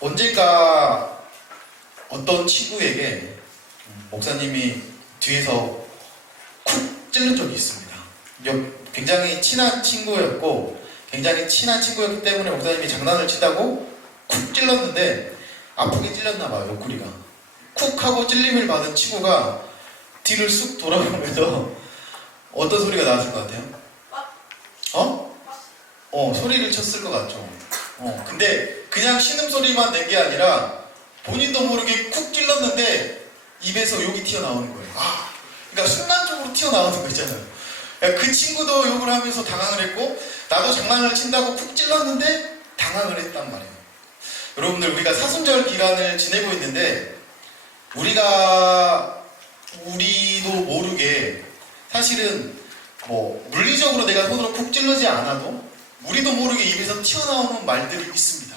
언젠가 어떤 친구에게 목사님이 뒤에서 쿡 찔른 적이 있습니다. 굉장히 친한 친구였고 굉장히 친한 친구였기 때문에 목사님이 장난을 치다고 쿡 찔렀는데 아프게 찔렸나 봐요. 옆구리가 쿡 하고 찔림을 받은 친구가 뒤를 쑥 돌아보면서 어떤 소리가 나왔을 것 같아요? 소리를 쳤을 것 같죠. 근데 그냥 신음소리만 낸 게 아니라 본인도 모르게 쿡 찔렀는데 입에서 욕이 튀어나오는 거예요. 그러니까 순간적으로 튀어나오는 거 있잖아요. 그 친구도 욕을 하면서 당황을 했고 나도 장난을 친다고 쿡 찔렀는데 당황을 했단 말이에요. 여러분들, 우리가 사순절 기간을 지내고 있는데 우리도 모르게 사실은 물리적으로 내가 손으로 쿡 찔르지 않아도 우리도 모르게 입에서 튀어나오는 말들이 있습니다.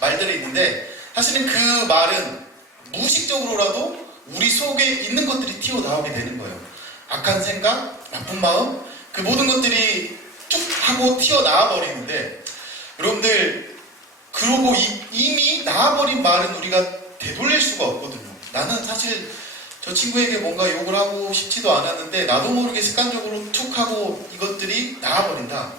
말들이 있는데 사실은 그 말은 무의식적으로라도 우리 속에 있는 것들이 튀어나오게 되는 거예요. 악한 생각, 나쁜 마음, 그 모든 것들이 쭉 하고 튀어나와 버리는데, 여러분들, 그러고 이미 나와버린 말은 우리가 되돌릴 수가 없거든요. 나는 사실 저 친구에게 뭔가 욕을 하고 싶지도 않았는데 나도 모르게 습관적으로 툭 하고 이것들이 나와버린다.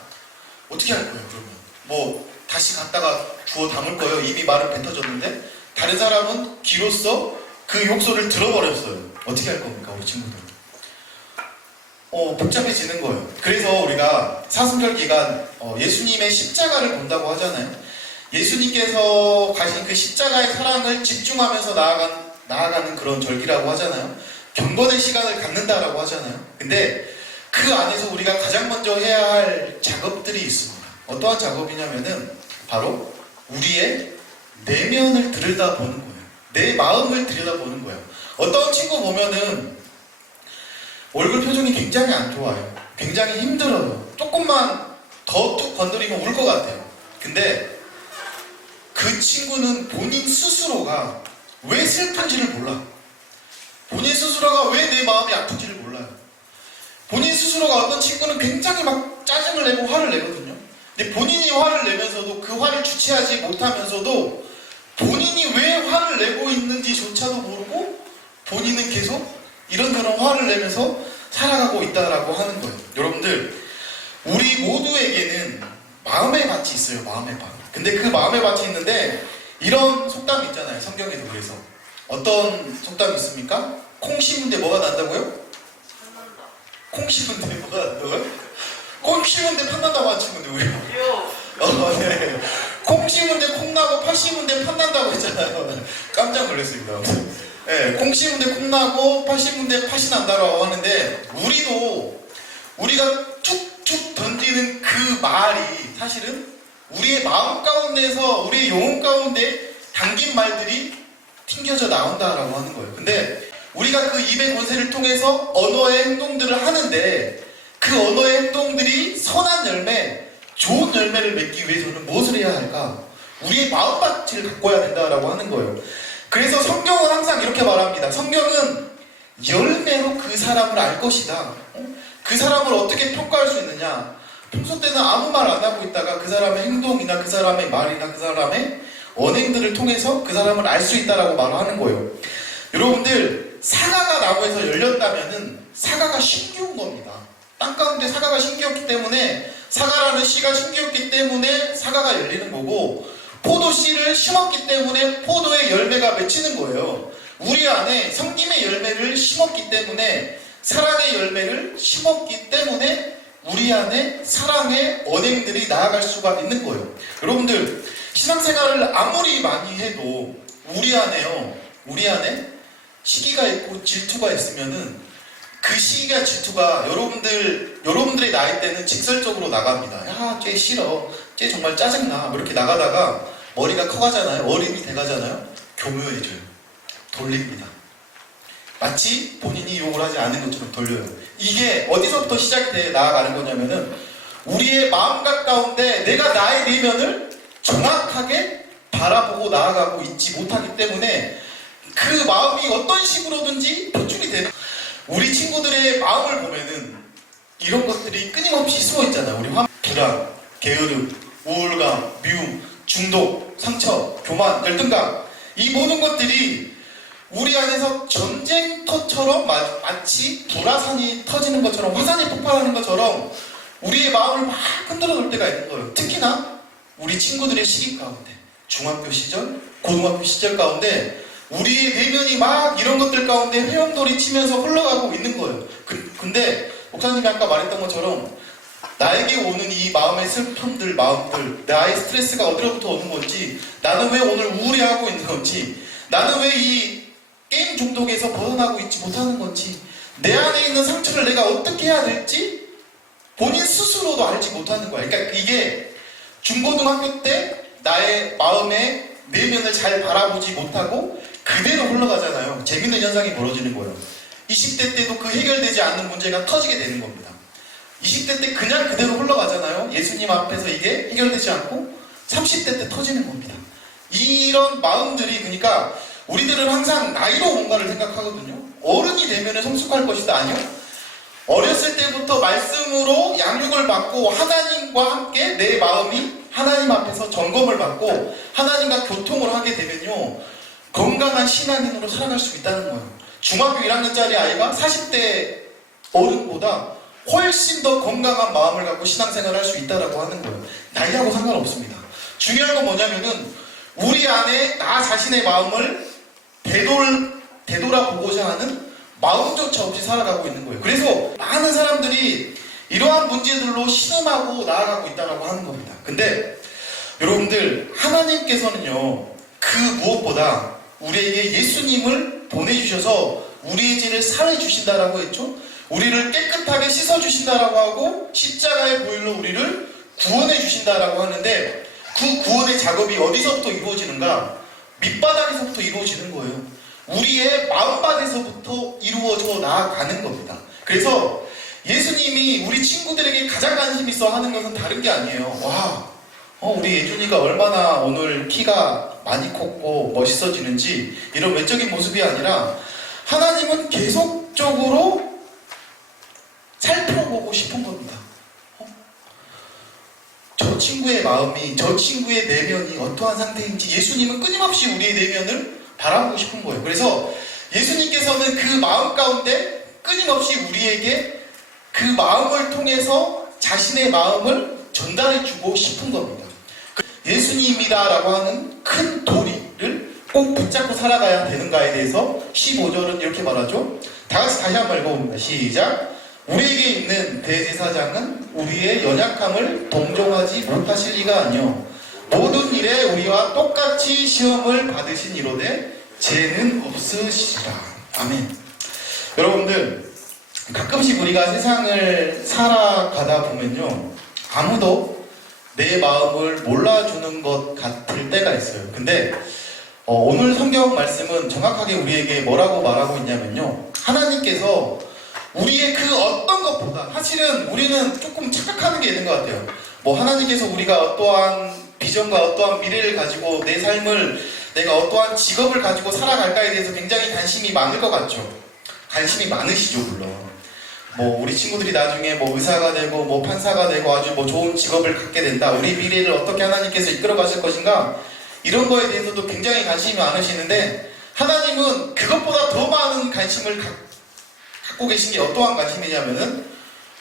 어떻게 할 거예요, 그러면? 다시 갖다가 주워 담을 거예요. 이미 말은 뱉어졌는데 다른 사람은 귀로써 그 욕설을 들어버렸어요. 어떻게 할 겁니까, 우리 친구들? 복잡해지는 거예요. 그래서 우리가 사순절 기간 예수님의 십자가를 본다고 하잖아요. 예수님께서 가신 그 십자가의 사랑을 집중하면서 나아가는 그런 절기라고 하잖아요. 경건의 시간을 갖는다라고 하잖아요. 근데 그 안에서 우리가 가장 먼저 해야 할 작업들이 있습니다. 어떠한 작업이냐면은 바로 우리의 내면을 들여다보는 거예요. 내 마음을 들여다보는 거예요. 어떤 친구 보면은 얼굴 표정이 굉장히 안 좋아요. 굉장히 힘들어요. 조금만 더 툭 건드리면 울 것 같아요. 근데 그 친구는 본인 스스로가 왜 슬픈지를 몰라. 본인 스스로가 왜 내 마음이 아픈지를 몰라요. 본인 스스로가, 어떤 친구는 굉장히 막 짜증을 내고 화를 내거든요. 근데 본인이 화를 내면서도 그 화를 주체하지 못하면서도 본인이 왜 화를 내고 있는지조차도 모르고 본인은 계속 이런저런 화를 내면서 살아가고 있다라고 하는 거예요. 여러분들, 우리 모두에게는 마음의 밭이 있어요. 마음의 밭. 근데 그 마음의 밭이 있는데 이런 속담이 있잖아요. 성경에서. 그래서 어떤 속담이 있습니까? 콩 심은데 뭐가 난다고요? 콩 심은데 뭐가 난다고요? 콩 심은데 판난다고 안 치는데 우리가 네. 콩 심은데 콩 나고 팥 심은데 팥 난다고 했잖아요. 깜짝 놀랐습니다. 네, 콩 심은데 콩 나고 팥 심은데 팥이 난다고 하는데 우리가 툭툭 던지는 그 말이 사실은 우리의 마음 가운데서 우리의 영혼 가운데 담긴 말들이 튕겨져 나온다라고 하는 거예요. 근데 우리가 그 입의 권세를 통해서 언어의 행동들을 하는데 그 언어의 행동들이 선한 열매, 좋은 열매를 맺기 위해서는 무엇을 해야 할까? 우리의 마음밭을 가꿔야 된다라고 하는 거예요. 그래서 성경은 항상 이렇게 말합니다. 성경은 열매로 그 사람을 알 것이다. 그 사람을 어떻게 평가할 수 있느냐? 평소 때는 아무 말 안 하고 있다가 그 사람의 행동이나 그 사람의 말이나 그 사람의 언행들을 통해서 그 사람을 알 수 있다라고 말하는 거예요. 여러분들, 사과가 나무에서 열렸다면은 사과가 신기운 겁니다. 땅 가운데 사과가 신기했기 때문에, 사과라는 씨가 신기했기 때문에 사과가 열리는 거고, 포도씨를 심었기 때문에 포도의 열매가 맺히는 거예요. 우리 안에 성김의 열매를 심었기 때문에, 사랑의 열매를 심었기 때문에 우리 안에 사랑의 언행들이 나아갈 수가 있는 거예요. 여러분들, 신앙생활을 아무리 많이 해도 우리 안에 시기가 있고 질투가 있으면은 그 시기가 질투가 여러분들의 나이 때는 직설적으로 나갑니다. 야, 쟤 싫어, 쟤 정말 짜증나, 이렇게 나가다가 머리가 커가잖아요. 어른이 돼가잖아요. 교묘해져요. 돌립니다. 마치 본인이 욕을 하지 않은 것처럼 돌려요. 이게 어디서부터 시작돼 나아가는 거냐면은 우리의 마음각 가운데 내가 나의 내면을 정확하게 바라보고 나아가고 있지 못하기 때문에 그 마음이 어떤 식으로든지 표출이 되는, 우리 친구들의 마음을 보면은 이런 것들이 끊임없이 숨어 있잖아요. 우리 불안, 게으름, 우울감, 미움, 중독, 상처, 교만, 열등감, 이 모든 것들이 우리 안에서 전쟁터처럼 마치 불화산이 터지는 것처럼, 화산이 폭발하는 것처럼 우리의 마음을 막 흔들어 놓을 때가 있는 거예요. 특히나 우리 친구들의 시기 가운데, 중학교 시절, 고등학교 시절 가운데 우리의 내면이 막 이런 것들 가운데 회영돌이 치면서 흘러가고 있는 거예요. 근데 목사님이 아까 말했던 것처럼 나에게 오는 이 마음의 슬픔들, 마음들, 나의 스트레스가 어디로부터 오는 건지, 나는 왜 오늘 우울해하고 있는 건지, 나는 왜 이 게임 중독에서 벗어나고 있지 못하는 건지, 내 안에 있는 상처를 내가 어떻게 해야 될지 본인 스스로도 알지 못하는 거야. 그러니까 이게 중고등학교 때 나의 마음의 내면을 잘 바라보지 못하고 그대로 흘러가잖아요. 재밌는 현상이 벌어지는 거예요. 20대 때도 그 해결되지 않는 문제가 터지게 되는 겁니다. 20대 때 그냥 그대로 흘러가잖아요. 예수님 앞에서 이게 해결되지 않고 30대 때 터지는 겁니다. 이런 마음들이, 그러니까 우리들은 항상 나이로 뭔가를 생각하거든요. 어른이 되면 성숙할 것이다. 아니요. 어렸을 때부터 말씀으로 양육을 받고 하나님과 함께 내 마음이 하나님 앞에서 점검을 받고 하나님과 교통을 하게 되면요, 건강한 신앙인으로 살아갈 수 있다는 거예요. 중학교 1학년짜리 아이가 40대 어른보다 훨씬 더 건강한 마음을 갖고 신앙생활을 할 수 있다고 하는 거예요. 나이하고 상관없습니다. 중요한 건 뭐냐면은 우리 안에 나 자신의 마음을 되돌아보고자 하는 마음조차 없이 살아가고 있는 거예요. 그래서 많은 사람들이 이러한 문제들로 신음하고 나아가고 있다고 하는 겁니다. 근데 여러분들, 하나님께서는요, 그 무엇보다 우리에게 예수님을 보내주셔서 우리의 죄를 사해주신다라고 했죠. 우리를 깨끗하게 씻어주신다라고 하고 십자가의 보혈로 우리를 구원해 주신다라고 하는데, 그 구원의 작업이 어디서부터 이루어지는가? 밑바닥에서부터 이루어지는 거예요. 우리의 마음바닥에서부터 이루어져 나아가는 겁니다. 그래서 예수님이 우리 친구들에게 가장 관심 있어 하는 것은 다른 게 아니에요. 와, 우리 예준이가 얼마나 오늘 키가 많이 컸고 멋있어지는지, 이런 외적인 모습이 아니라 하나님은 계속적으로 살펴보고 싶은 겁니다. 저 친구의 마음이, 저 친구의 내면이 어떠한 상태인지 예수님은 끊임없이 우리의 내면을 바라보고 싶은 거예요. 그래서 예수님께서는 그 마음 가운데 끊임없이 우리에게 그 마음을 통해서 자신의 마음을 전달해주고 싶은 겁니다. 예수님이다라고 하는 큰 도리를 꼭 붙잡고 살아가야 되는가에 대해서 15절은 이렇게 말하죠. 다시 한번 읽어봅니다. 시작. 우리에게 있는 대제사장은 우리의 연약함을 동정하지 못하실 리가 아니요 모든 일에 우리와 똑같이 시험을 받으신 이로되 죄는 없으시리라. 아멘. 여러분들, 가끔씩 우리가 세상을 살아가다 보면요, 아무도 내 마음을 몰라주는 것 같을 때가 있어요. 근데 오늘 성경 말씀은 정확하게 우리에게 뭐라고 말하고 있냐면요, 하나님께서 우리의 그 어떤 것보다, 사실은 우리는 조금 착각하는 게 있는 것 같아요. 하나님께서 우리가 어떠한 비전과 어떠한 미래를 가지고 내 삶을, 내가 어떠한 직업을 가지고 살아갈까에 대해서 굉장히 관심이 많을 것 같죠. 관심이 많으시죠, 물론. 우리 친구들이 나중에 의사가 되고 판사가 되고 아주 좋은 직업을 갖게 된다, 우리 미래를 어떻게 하나님께서 이끌어 가실 것인가, 이런 거에 대해서도 굉장히 관심이 많으시는데, 하나님은 그것보다 더 많은 관심을 갖고 계신 게 어떠한 관심이냐면은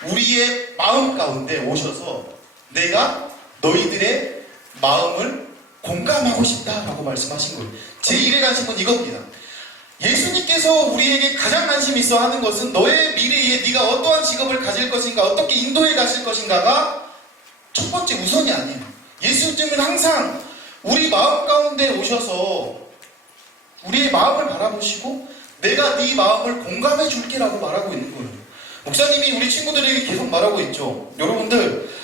우리의 마음 가운데 오셔서 내가 너희들의 마음을 공감하고 싶다라고 말씀하신 거예요. 제1의 관심은 이겁니다. 예수님께서 우리에게 가장 관심 있어 하는 것은 너의 미래에 네가 어떠한 직업을 가질 것인가, 어떻게 인도해 가실 것인가가 첫 번째 우선이 아니에요. 예수님은 항상 우리 마음 가운데 오셔서 우리의 마음을 바라보시고 내가 네 마음을 공감해 줄게라고 말하고 있는 거예요. 목사님이 우리 친구들에게 계속 말하고 있죠. 여러분들,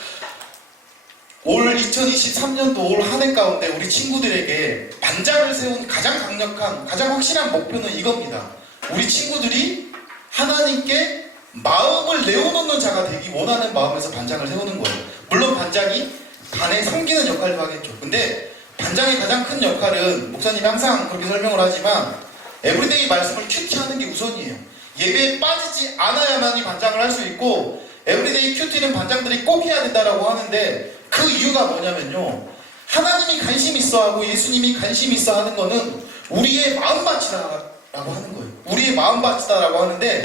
올 2023년도 올 한 해 가운데 우리 친구들에게 반장을 세운 가장 강력한, 가장 확실한 목표는 이겁니다. 우리 친구들이 하나님께 마음을 내어놓는 자가 되기 원하는 마음에서 반장을 세우는 거예요. 물론 반장이 반에 섬기는 역할도 하겠죠. 근데 반장의 가장 큰 역할은, 목사님이 항상 그렇게 설명을 하지만, 에브리데이 말씀을 큐티하는 게 우선이에요. 예배에 빠지지 않아야만이 반장을 할 수 있고, 에브리데이 큐티는 반장들이 꼭 해야 된다라고 하는데, 그 이유가 뭐냐면요, 하나님이 관심 있어 하고 예수님이 관심 있어 하는 거는 우리의 마음밭이다라고 하는 거예요. 우리의 마음밭이다라고 하는데,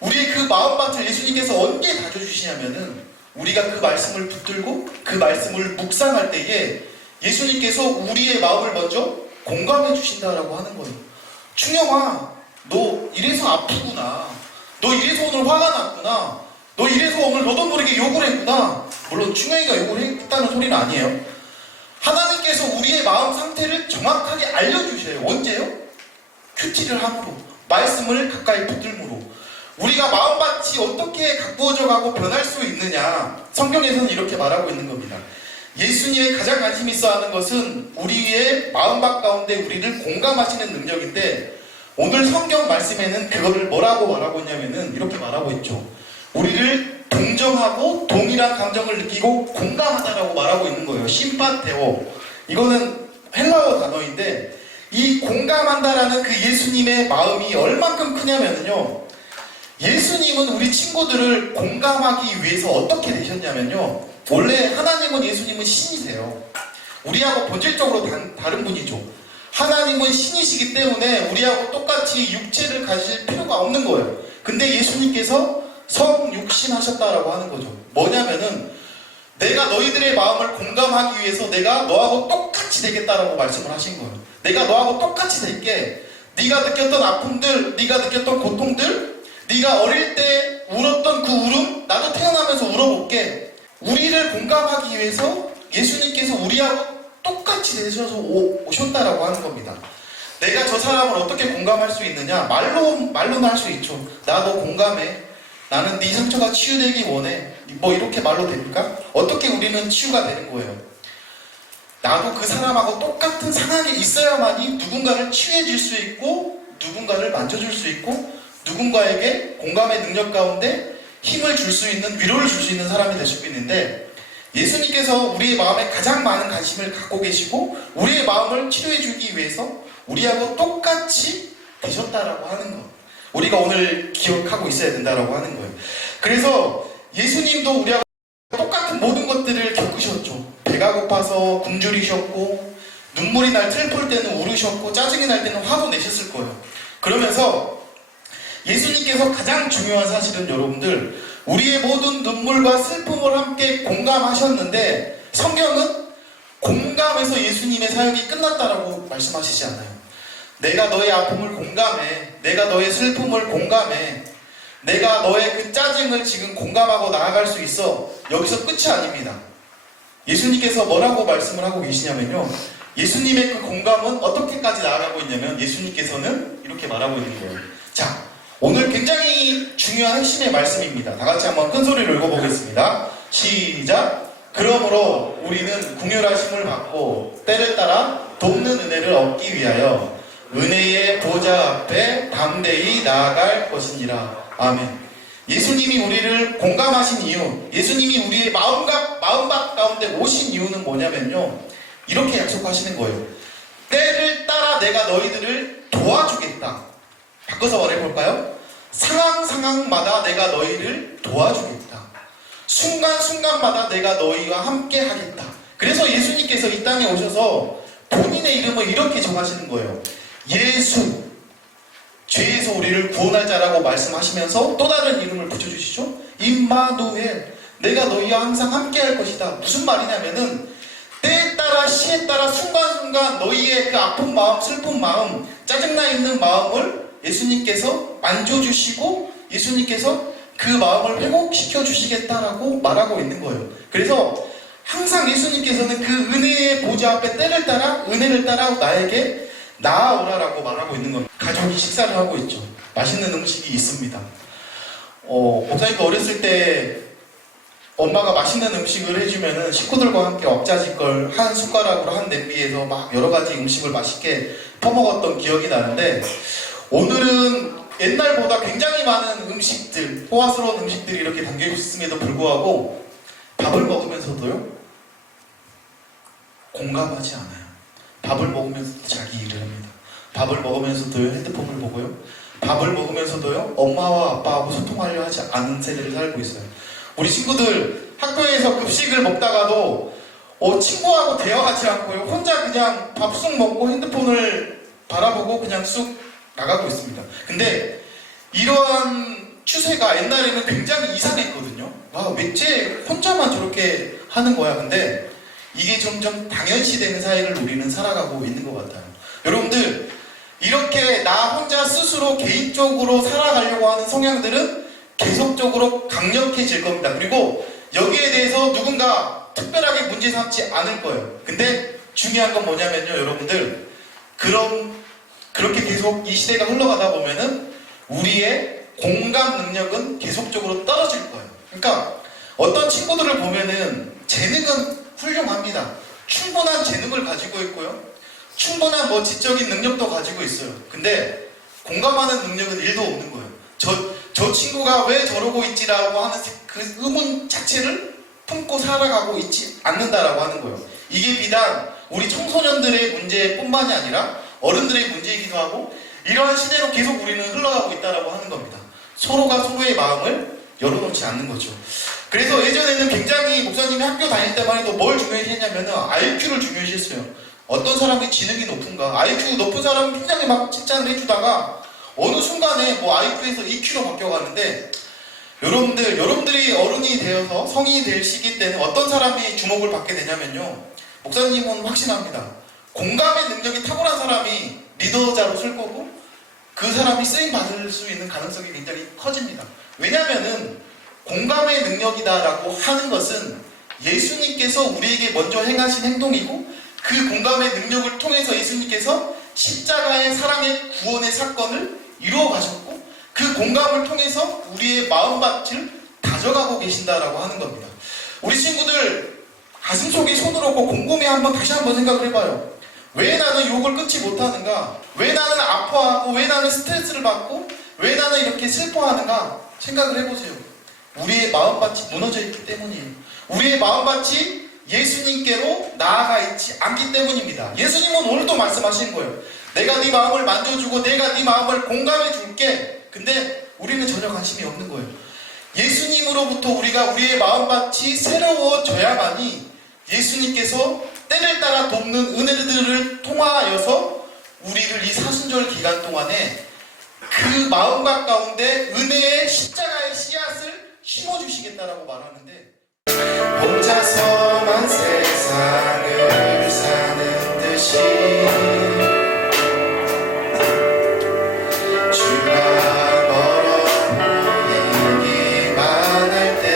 우리의 그 마음밭을 예수님께서 언제 다져주시냐면은 우리가 그 말씀을 붙들고 그 말씀을 묵상할 때에 예수님께서 우리의 마음을 먼저 공감해 주신다라고 하는 거예요. 충영아, 너 이래서 아프구나. 너 이래서 오늘 화가 났구나. 너 이래서 오늘 너도 모르게 욕을 했구나. 물론 충영이가 욕을 했다는 소리는 아니에요. 하나님께서 우리의 마음 상태를 정확하게 알려주셔요. 언제요? 큐티를 함으로, 말씀을 가까이 붙들므로. 우리가 마음밭이 어떻게 가꾸어져 가고 변할 수 있느냐, 성경에서는 이렇게 말하고 있는 겁니다. 예수님의 가장 관심 있어 하는 것은 우리의 마음밭 가운데 우리를 공감하시는 능력인데, 오늘 성경 말씀에는 그거를 뭐라고 말하고 있냐면은 이렇게 말하고 있죠. 우리를 동정하고 동일한 감정을 느끼고 공감하다라고 말하고 있는 거예요. 심파테오. 이거는 헬라어 단어인데, 이 공감한다라는 그 예수님의 마음이 얼만큼 크냐면요, 예수님은 우리 친구들을 공감하기 위해서 어떻게 되셨냐면요, 원래 하나님은, 예수님은 신이세요. 우리하고 본질적으로 다른 분이죠. 하나님은 신이시기 때문에 우리하고 똑같이 육체를 가질 필요가 없는 거예요. 근데 예수님께서 성육신하셨다라고 하는 거죠. 뭐냐면은 내가 너희들의 마음을 공감하기 위해서 내가 너하고 똑같이 되겠다라고 말씀을 하신 거예요. 내가 너하고 똑같이 될게. 네가 느꼈던 아픔들, 네가 느꼈던 고통들, 네가 어릴 때 울었던 그 울음, 나도 태어나면서 울어볼게. 우리를 공감하기 위해서 예수님께서 우리하고 똑같이 되셔서 오셨다라고 하는 겁니다. 내가 저 사람을 어떻게 공감할 수 있느냐? 말로는 할 수 있죠. 나도 공감해. 나는 네 상처가 치유되기 원해. 뭐 이렇게 말로 됩니까? 어떻게 우리는 치유가 되는 거예요? 나도 그 사람하고 똑같은 상황에 있어야만이 누군가를 치유해 줄 수 있고, 누군가를 만져줄 수 있고, 누군가에게 공감의 능력 가운데 힘을 줄 수 있는, 위로를 줄 수 있는 사람이 될 수 있는데, 예수님께서 우리의 마음에 가장 많은 관심을 갖고 계시고 우리의 마음을 치료해 주기 위해서 우리하고 똑같이 되셨다라고 하는 것, 우리가 오늘 기억하고 있어야 된다라고 하는 거예요. 그래서 예수님도 우리하고 똑같은 모든 것들을 겪으셨죠. 배가 고파서 굶주리셨고, 눈물이 날 슬플 때는 울으셨고, 짜증이 날 때는 화도 내셨을 거예요. 그러면서 예수님께서 가장 중요한 사실은, 여러분들, 우리의 모든 눈물과 슬픔을 함께 공감하셨는데, 성경은 공감해서 예수님의 사역이 끝났다라고 말씀하시지 않아요. 내가 너의 아픔을 공감해. 내가 너의 슬픔을 공감해. 내가 너의 그 짜증을 지금 공감하고 나아갈 수 있어. 여기서 끝이 아닙니다. 예수님께서 뭐라고 말씀을 하고 계시냐면요, 예수님의 그 공감은 어떻게까지 나아가고 있냐면, 예수님께서는 이렇게 말하고 있는 거예요. 자, 오늘 굉장히 중요한 핵심의 말씀입니다. 다 같이 한번 큰 소리로 읽어보겠습니다. 시작! 그러므로 우리는 긍휼하심을 받고 때를 따라 돕는 은혜를 얻기 위하여 은혜의 보좌 앞에 담대히 나아갈 것이니라. 아멘. 예수님이 우리를 공감하신 이유, 예수님이 우리의 마음밭 가운데 오신 이유는 뭐냐면요, 이렇게 약속하시는 거예요. 때를 따라 내가 너희들을 도와주겠다. 바꿔서 말해볼까요? 상황마다 내가 너희를 도와주겠다. 순간마다 내가 너희와 함께 하겠다. 그래서 예수님께서 이 땅에 오셔서 본인의 이름을 이렇게 정하시는 거예요. 예수, 죄에서 우리를 구원할 자라고 말씀하시면서 또 다른 이름을 붙여주시죠. 임마누엘, 내가 너희와 항상 함께 할 것이다. 무슨 말이냐면은 때에 따라, 시에 따라, 순간순간 너희의 그 아픈 마음, 슬픈 마음, 짜증나 있는 마음을 예수님께서 만져주시고 예수님께서 그 마음을 회복시켜 주시겠다라고 말하고 있는 거예요. 그래서 항상 예수님께서는 그 은혜의 보좌 앞에 때를 따라, 은혜를 따라 나에게 나아오라라고 말하고 있는 겁니다. 가족이 식사를 하고 있죠. 맛있는 음식이 있습니다. 목사님도 어렸을 때 엄마가 맛있는 음식을 해주면은 식구들과 함께 엎자지껄 한 숟가락으로 한 냄비에서 막 여러 가지 음식을 맛있게 퍼먹었던 기억이 나는데, 오늘은 옛날보다 굉장히 많은 음식들, 호화스러운 음식들이 이렇게 담겨 있음에도 불구하고 밥을 먹으면서도요, 공감하지 않아요. 밥을 먹으면서도 자기 일을 합니다. 밥을 먹으면서도요, 핸드폰을 보고요. 밥을 먹으면서도요, 엄마와 아빠하고 소통하려 하지 않은 세대를 살고 있어요. 우리 친구들 학교에서 급식을 먹다가도 친구하고 대화하지 않고요. 혼자 그냥 밥 쑥 먹고 핸드폰을 바라보고 그냥 쑥 나가고 있습니다. 근데 이러한 추세가 옛날에는 굉장히 이상했거든요. 왜 쟤 혼자만 저렇게 하는 거야? 근데 이게 점점 당연시되는 사회를 우리는 살아가고 있는 것 같아요. 여러분들, 이렇게 나 혼자 스스로 개인적으로 살아가려고 하는 성향들은 계속적으로 강력해질 겁니다. 그리고 여기에 대해서 누군가 특별하게 문제 삼지 않을 거예요. 근데 중요한 건 뭐냐면요, 여러분들, 그렇게 계속 이 시대가 흘러가다 보면은 우리의 공감 능력은 계속적으로 떨어질 거예요. 그러니까 어떤 친구들을 보면은 재능은 훌륭합니다. 충분한 재능을 가지고 있고요. 충분한 지적인 능력도 가지고 있어요. 근데 공감하는 능력은 1도 없는 거예요. 저 친구가 왜 저러고 있지라고 하는 그 의문 자체를 품고 살아가고 있지 않는다라고 하는 거예요. 이게 비단 우리 청소년들의 문제뿐만이 아니라 어른들의 문제이기도 하고 이러한 시대로 계속 우리는 흘러가고 있다라고 하는 겁니다. 서로가 서로의 마음을 열어놓지 않는 거죠. 그래서 예전에는 굉장히 목사님이 학교 다닐 때만 해도 뭘 중요시했냐면은 IQ를 중요시했어요. 어떤 사람이 지능이 높은가, IQ 높은 사람은 굉장히 막 칭찬을 해주다가 어느 순간에 IQ에서 EQ로 바뀌어가는데, 여러분들이 어른이 되어서 성인이 될 시기 때는 어떤 사람이 주목을 받게 되냐면요, 목사님은 확신합니다. 공감의 능력이 탁월한 사람이 리더자로 쓸 거고 그 사람이 쓰임 받을 수 있는 가능성이 굉장히 커집니다. 왜냐면은 공감의 능력이다라고 하는 것은 예수님께서 우리에게 먼저 행하신 행동이고, 그 공감의 능력을 통해서 예수님께서 십자가의 사랑의 구원의 사건을 이루어 가셨고, 그 공감을 통해서 우리의 마음밭을 다져가고 계신다라고 하는 겁니다. 우리 친구들 가슴속에 손을 얹고 곰곰이 다시 한번 생각을 해봐요. 왜 나는 욕을 끊지 못하는가? 왜 나는 아파하고, 왜 나는 스트레스를 받고, 왜 나는 이렇게 슬퍼하는가? 생각을 해보세요. 우리의 마음밭이 무너져 있기 때문이에요. 우리의 마음밭이 예수님께로 나아가 있지 않기 때문입니다. 예수님은 오늘도 말씀하신 거예요. 내가 네 마음을 만져주고 내가 네 마음을 공감해 줄게. 근데 우리는 전혀 관심이 없는 거예요. 예수님으로부터 우리의 마음밭이 새로워져야만이 예수님께서 때를 따라 돕는 은혜들을 통하여서 우리를 이 사순절 기간 동안에 그 마음밭 가운데 은혜의 십자가의 씨앗을 심어주시겠다라고 말하는데, 혼자서만 세상을 사는 듯이 주가 멀어 보이기만 할 때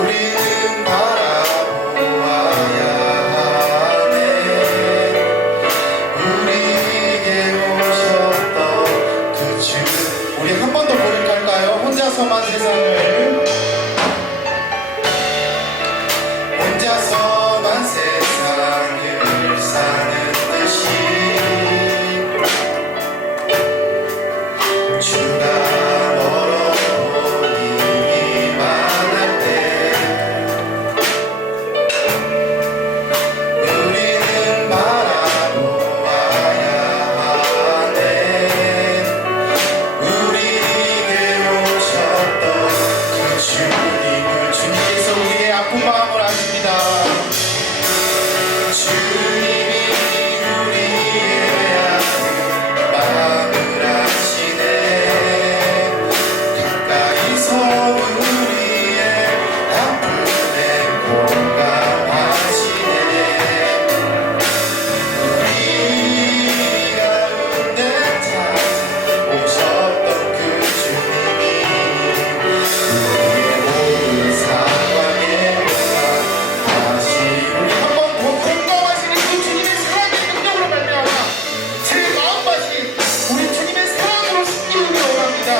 우리는 바라보아야 하네. 우리에게 오셨던 그 주, 우리 한 번 더 고백할까요? 혼자서만 세상을, 혼자서만 세상을 사는 듯이 주가 멀어 보이기만 할 때 우리는 바라보아야 하네. 우리에게 오셨던 그 주님께서 우리의 아픈 마음을 아십니다. 주님이 우리의 아픈 마음을 아시네. 가까이서 우리의 아픔에 공감하시네. 우리 가운데 찾아오셨던 그 주님이 우리의 모든 상황에 다시 우리 한번 더 공감하시는 그 주님의 사랑의 능력으로 말미암아 제 마음밭이 우리 주님의 사랑으로 심기우기를 원합니다.